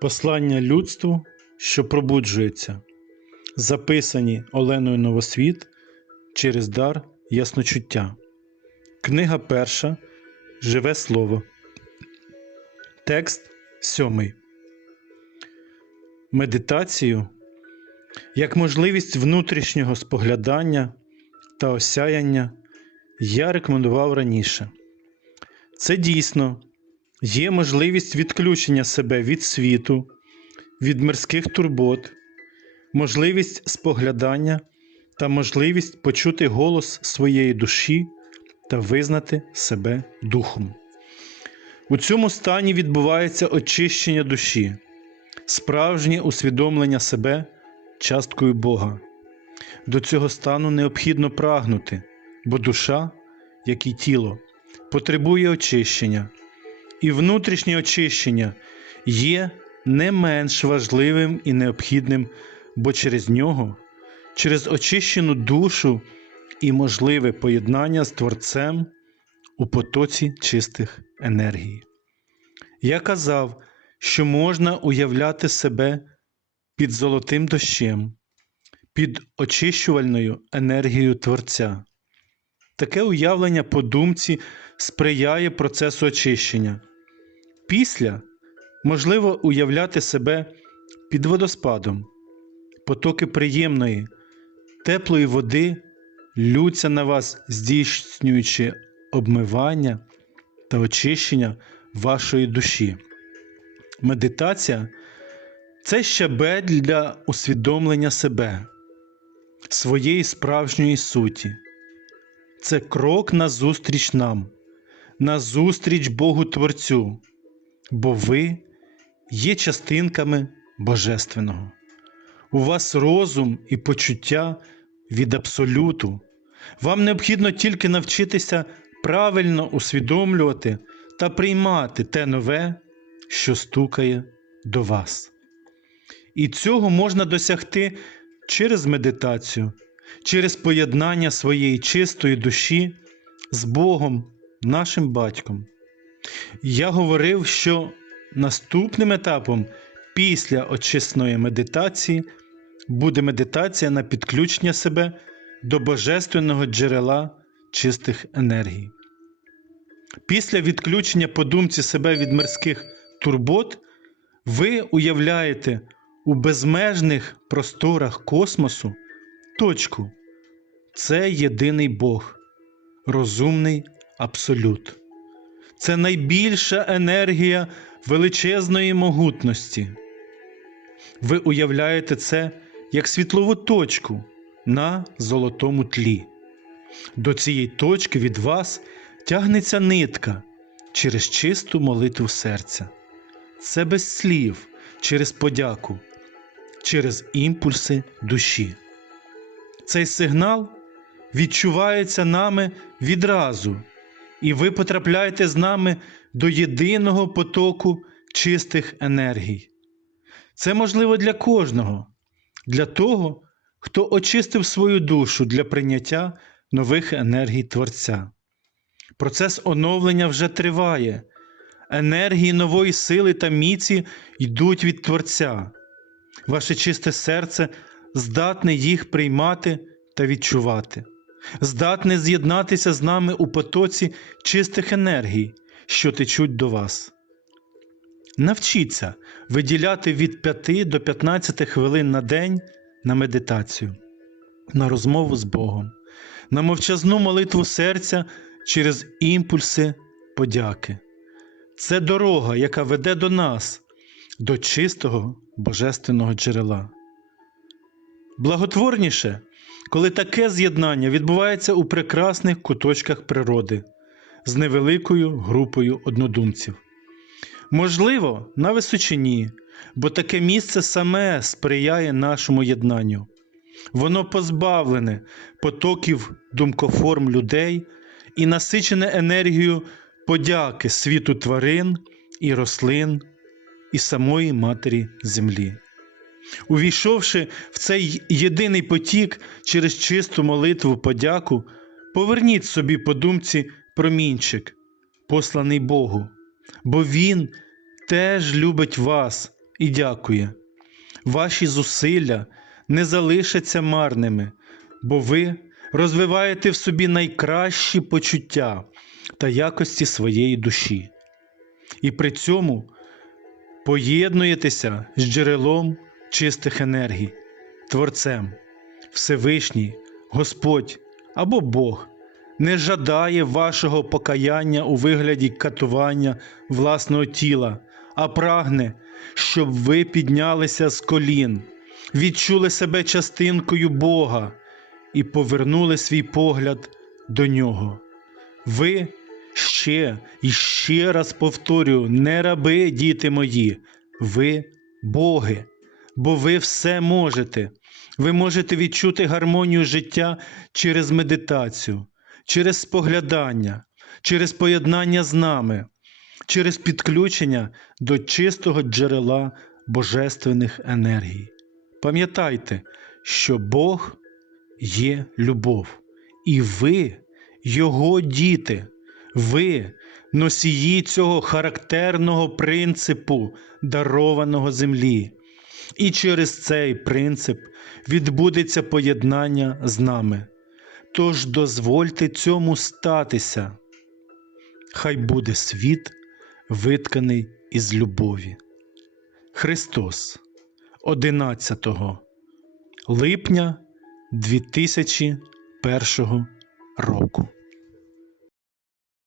Послання людству, що пробуджується, записані Оленою Новосвіт через дар ясночуття. Книга перша. Живе слово. Текст сьомий. Медитацію як можливість внутрішнього споглядання та осяяння я рекомендував раніше. Це дійсно є можливість відключення себе від світу, від мирських турбот, можливість споглядання та можливість почути голос своєї душі та визнати себе духом. У цьому стані відбувається очищення душі, справжнє усвідомлення себе часткою Бога. До цього стану необхідно прагнути, бо душа, як і тіло, потребує очищення, і внутрішнє очищення є не менш важливим і необхідним, бо через нього, через очищену душу і можливе поєднання з Творцем у потоці чистих енергій. Я казав, що можна уявляти себе під золотим дощем, під очищувальною енергією Творця. Таке уявлення по думці сприяє процесу очищення. Після можливо уявляти себе під водоспадом, потоки приємної, теплої води лються на вас, здійснюючи обмивання та очищення вашої душі. Медитація це щабель для усвідомлення себе, своєї справжньої суті. Це крок назустріч нам, назустріч Богу Творцю, бо ви є частинками Божественного. У вас розум і почуття від Абсолюту. Вам необхідно тільки навчитися правильно усвідомлювати та приймати те нове, що стукає до вас. І цього можна досягти через медитацію, через поєднання своєї чистої душі з Богом, нашим батьком. Я говорив, що наступним етапом після очисної медитації буде медитація на підключення себе до божественного джерела чистих енергій. Після відключення по думці себе від мирських турбот ви уявляєте у безмежних просторах космосу точку. Це єдиний Бог, розумний абсолют. Це найбільша енергія величезної могутності. Ви уявляєте це як світлову точку на золотому тлі. До цієї точки від вас тягнеться нитка через чисту молитву серця. Це без слів, через подяку, через імпульси душі. Цей сигнал відчувається нами відразу, і ви потрапляєте з нами до єдиного потоку чистих енергій. Це можливо для кожного, для того, хто очистив свою душу для прийняття нових енергій Творця. Процес оновлення вже триває. Енергії нової сили та міці йдуть від Творця. Ваше чисте серце здатне їх приймати та відчувати, здатне з'єднатися з нами у потоці чистих енергій, що течуть до вас. Навчіться виділяти від 5 до 15 хвилин на день на медитацію, на розмову з Богом, на мовчазну молитву серця через імпульси подяки. Це дорога, яка веде до нас, до чистого божественного джерела. Благотворніше, коли таке з'єднання відбувається у прекрасних куточках природи з невеликою групою однодумців. Можливо, на височині, бо таке місце саме сприяє нашому єднанню. Воно позбавлене потоків думкоформ людей і насичене енергією подяки світу тварин і рослин і самої Матері Землі. Увійшовши в цей єдиний потік через чисту молитву подяку, поверніть собі по думці промінчик, посланий Богу, бо Він теж любить вас і дякує. Ваші зусилля не залишаться марними, бо ви розвиваєте в собі найкращі почуття та якості своєї душі. І при цьому поєднуєтеся з джерелом чистих енергій, Творцем, Всевишній, Господь або Бог не жадає вашого покаяння у вигляді катування власного тіла, а прагне, щоб ви піднялися з колін, відчули себе частинкою Бога і повернули свій погляд до нього. Ви ще і ще раз повторюю, не раби, діти мої, ви боги, бо ви все можете. Ви можете відчути гармонію життя через медитацію, через споглядання, через поєднання з нами, через підключення до чистого джерела божественних енергій. Пам'ятайте, що Бог є любов, і ви Його діти, ви носії цього характерного принципу, дарованого землі. І через цей принцип відбудеться поєднання з нами. Тож дозвольте цьому статися. Хай буде світ витканий із любові. Христос 11 липня 2001 року.